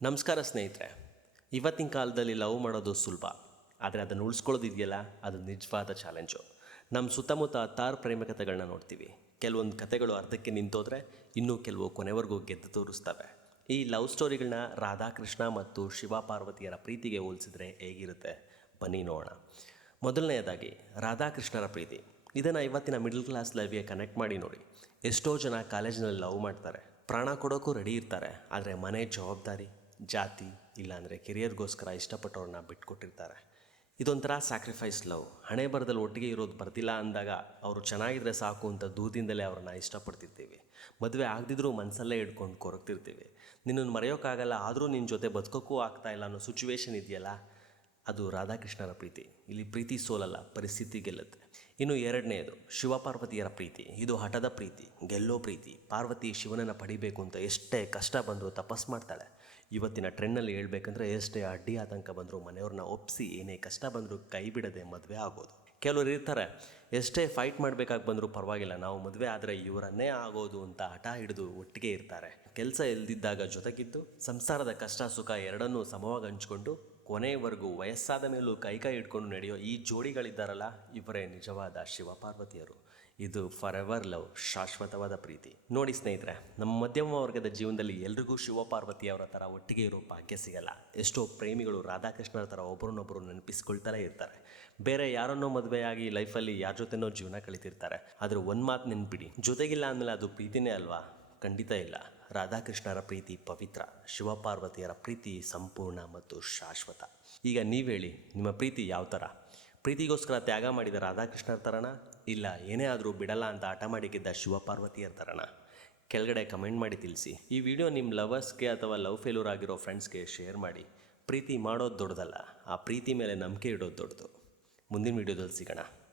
ನಮಸ್ಕಾರ ಸ್ನೇಹಿತರೆ, ಇವತ್ತಿನ ಕಾಲದಲ್ಲಿ ಲವ್ ಮಾಡೋದು ಸುಲಭ, ಆದರೆ ಅದನ್ನು ಉಳಿಸ್ಕೊಳ್ಳೋದಿದೆಯಲ್ಲ, ಅದು ನಿಜವಾದ ಚಾಲೆಂಜು ನಮ್ಮ ಸುತ್ತಮುತ್ತ ಹತ್ತಾರು ಪ್ರೇಮ ಕಥೆಗಳನ್ನ ನೋಡ್ತೀವಿ. ಕೆಲವೊಂದು ಕಥೆಗಳು ಅರ್ಧಕ್ಕೆ ನಿಂತೋದ್ರೆ ಇನ್ನೂ ಕೆಲವು ಕೊನೆವರೆಗೂ ಗೆದ್ದು ತೋರಿಸ್ತವೆ. ಈ ಲವ್ ಸ್ಟೋರಿಗಳನ್ನ ರಾಧಾಕೃಷ್ಣ ಮತ್ತು ಶಿವ ಪಾರ್ವತಿಯರ ಪ್ರೀತಿಗೆ ಹೋಲಿಸಿದ್ರೆ ಹೇಗಿರುತ್ತೆ? ಬನ್ನಿ ನೋಡೋಣ. ಮೊದಲನೆಯದಾಗಿ, ರಾಧಾಕೃಷ್ಣರ ಪ್ರೀತಿ. ಇದನ್ನು ಇವತ್ತಿನ ಮಿಡಲ್ ಕ್ಲಾಸ್ ಲೈಫ್ಗೆ ಕನೆಕ್ಟ್ ಮಾಡಿ ನೋಡಿ. ಎಷ್ಟೋ ಜನ ಕಾಲೇಜಿನಲ್ಲಿ ಲವ್ ಮಾಡ್ತಾರೆ. ಪ್ರಾಣ ಕೊಡೋಕ್ಕೂ ರೆಡಿ ಇರ್ತಾರೆ, ಆದರೆ ಮನೆ ಜವಾಬ್ದಾರಿ ಜಾತಿ ಇಲ್ಲಾಂದರೆ ಕೆರಿಯರ್ಗೋಸ್ಕರ ಇಷ್ಟಪಟ್ಟವ್ರನ್ನ ಬಿಟ್ಕೊಟ್ಟಿರ್ತಾರೆ. ಇದೊಂಥರ ಸ್ಯಾಕ್ರಿಫೈಸ್ ಲವ್ ಹಣೆ ಬರದಲ್ಲಿ ಒಟ್ಟಿಗೆ ಇರೋದು ಬರ್ತಿಲ್ಲ ಅಂದಾಗ ಅವರು ಚೆನ್ನಾಗಿದ್ರೆ ಸಾಕು ಅಂತ ದೂದಿಂದಲೇ ಅವ್ರನ್ನ ಇಷ್ಟಪಡ್ತಿರ್ತೀವಿ. ಮದುವೆ ಆಗದಿದ್ರೂ ಮನಸ್ಸಲ್ಲೇ ಇಟ್ಕೊಂಡು ಕೊರಗ್ತಿರ್ತೀವಿ. ನಿನ್ನನ್ನು ಮರೆಯೋಕ್ಕಾಗಲ್ಲ, ಆದರೂ ನಿನ್ನ ಜೊತೆ ಬದುಕೋಕ್ಕೂ ಆಗ್ತಾ ಇಲ್ಲ ಅನ್ನೋ ಸಿಚುವೇಶನ್ ಇದೆಯಲ್ಲ? ಅದು ರಾಧಾಕೃಷ್ಣರ ಪ್ರೀತಿ. ಇಲ್ಲಿ ಪ್ರೀತಿ ಸೋಲಲ್ಲ, ಪರಿಸ್ಥಿತಿ ಗೆಲ್ಲುತ್ತೆ. ಇನ್ನು ಎರಡನೆಯದು ಶಿವಪಾರ್ವತಿಯರ ಪ್ರೀತಿ. ಇದು ಹಠದ ಪ್ರೀತಿ, ಗೆಲ್ಲೋ ಪ್ರೀತಿ. ಪಾರ್ವತಿ ಶಿವನನ್ನು ಪಡಿಬೇಕು ಅಂತ ಎಷ್ಟೇ ಕಷ್ಟ ಬಂದರೂ ತಪಸ್ ಮಾಡ್ತಾಳೆ. ಇವತ್ತಿನ ಟ್ರೆಂಡ್ನಲ್ಲಿ ಹೇಳ್ಬೇಕಂದ್ರೆ ಎಷ್ಟೇ ಅಡ್ಡಿ ಆತಂಕ ಬಂದರೂ ಮನೆಯವ್ರನ್ನ ಒಪ್ಪಿಸಿ ಏನೇ ಕಷ್ಟ ಬಂದರೂ ಕೈ ಬಿಡದೆ ಮದುವೆ ಆಗೋದು. ಕೆಲವರು ಇರ್ತಾರೆ, ಎಷ್ಟೇ ಫೈಟ್ ಮಾಡಬೇಕಾಗಿ ಬಂದರೂ ಪರವಾಗಿಲ್ಲ, ನಾವು ಮದುವೆ ಆದರೆ ಇವರನ್ನೇ ಆಗೋದು ಅಂತ ಹಠ ಹಿಡಿದು ಒಟ್ಟಿಗೆ ಇರ್ತಾರೆ. ಕೆಲಸ ಇಲ್ದಿದ್ದಾಗ ಜೊತೆಗಿದ್ದು, ಸಂಸಾರದ ಕಷ್ಟ ಸುಖ ಎರಡನ್ನೂ ಸಮವಾಗಿ ಹಂಚ್ಕೊಂಡು ಕೊನೆಯವರೆಗೂ ವಯಸ್ಸಾದ ಮೇಲೂ ಕೈ ಕೈ ಇಟ್ಕೊಂಡು ನಡೆಯೋ ಈ ಜೋಡಿಗಳಿದ್ದಾರಲ್ಲ, ಇವರೇ ನಿಜವಾದ ಶಿವಪಾರ್ವತಿಯರು. ಇದು ಫಾರ್ ಲವ್ ಶಾಶ್ವತವಾದ ಪ್ರೀತಿ. ನೋಡಿ ಸ್ನೇಹಿತರೆ, ನಮ್ಮ ಮಧ್ಯಮ ವರ್ಗದ ಜೀವನದಲ್ಲಿ ಎಲ್ರಿಗೂ ಶಿವಪಾರ್ವತಿಯವರ ಥರ ಒಟ್ಟಿಗೆ ಇರೋ ಭಾಗ್ಯ ಸಿಗಲ್ಲ. ಎಷ್ಟೋ ಪ್ರೇಮಿಗಳು ರಾಧಾಕೃಷ್ಣರ ಥರ ಒಬ್ಬರನ್ನೊಬ್ಬರು ನೆನಪಿಸ್ಕೊಳ್ತಲೇ ಇರ್ತಾರೆ. ಬೇರೆ ಯಾರನ್ನೋ ಮದುವೆಯಾಗಿ ಲೈಫಲ್ಲಿ ಯಾರ ಜೊತೆನೋ ಜೀವನ ಕಳಿತಿರ್ತಾರೆ. ಆದರೂ ಒಂದು ಮಾತು ನೆನ್ಪಿಡಿ, ಜೊತೆಗಿಲ್ಲ ಅಂದಮೇಲೆ ಅದು ಪ್ರೀತಿನೇ ಅಲ್ವಾ? ಖಂಡಿತ ಇಲ್ಲ. ರಾಧಾಕೃಷ್ಣರ ಪ್ರೀತಿ ಪವಿತ್ರ, ಶಿವಪಾರ್ವತಿಯರ ಪ್ರೀತಿ ಸಂಪೂರ್ಣ ಮತ್ತು ಶಾಶ್ವತ. ಈಗ ನೀವು ಹೇಳಿ ನಿಮ್ಮ ಪ್ರೀತಿ ಯಾವ ಥರ ಪ್ರೀತಿಗೋಸ್ಕರ ತ್ಯಾಗ ಮಾಡಿದ ರಾಧಾಕೃಷ್ಣರ ಥರನ ಇಲ್ಲ ಏನೇ ಆದರೂ ಬಿಡಲ್ಲ ಅಂತ ಆಟ ಮಾಡಿಕ್ಕಿದ್ದ ಶಿವಪಾರ್ವತಿಯರ ಥರನ ಕೆಳಗಡೆ ಕಮೆಂಟ್ ಮಾಡಿ ತಿಳಿಸಿ. ಈ ವಿಡಿಯೋ ನಿಮ್ಮ ಲವರ್ಸ್ಗೆ ಅಥವಾ ಲವ್ ಫೇಲ್ಯೂರ್ ಆಗಿರೋ ಫ್ರೆಂಡ್ಸ್ಗೆ ಶೇರ್ ಮಾಡಿ. ಪ್ರೀತಿ ಮಾಡೋದು ದೊಡ್ಡದಲ್ಲ, ಆ ಪ್ರೀತಿ ಮೇಲೆ ನಂಬಿಕೆ ಇಡೋದು ದೊಡ್ಡದು. ಮುಂದಿನ ವಿಡಿಯೋದಲ್ಲಿ ಸಿಗೋಣ.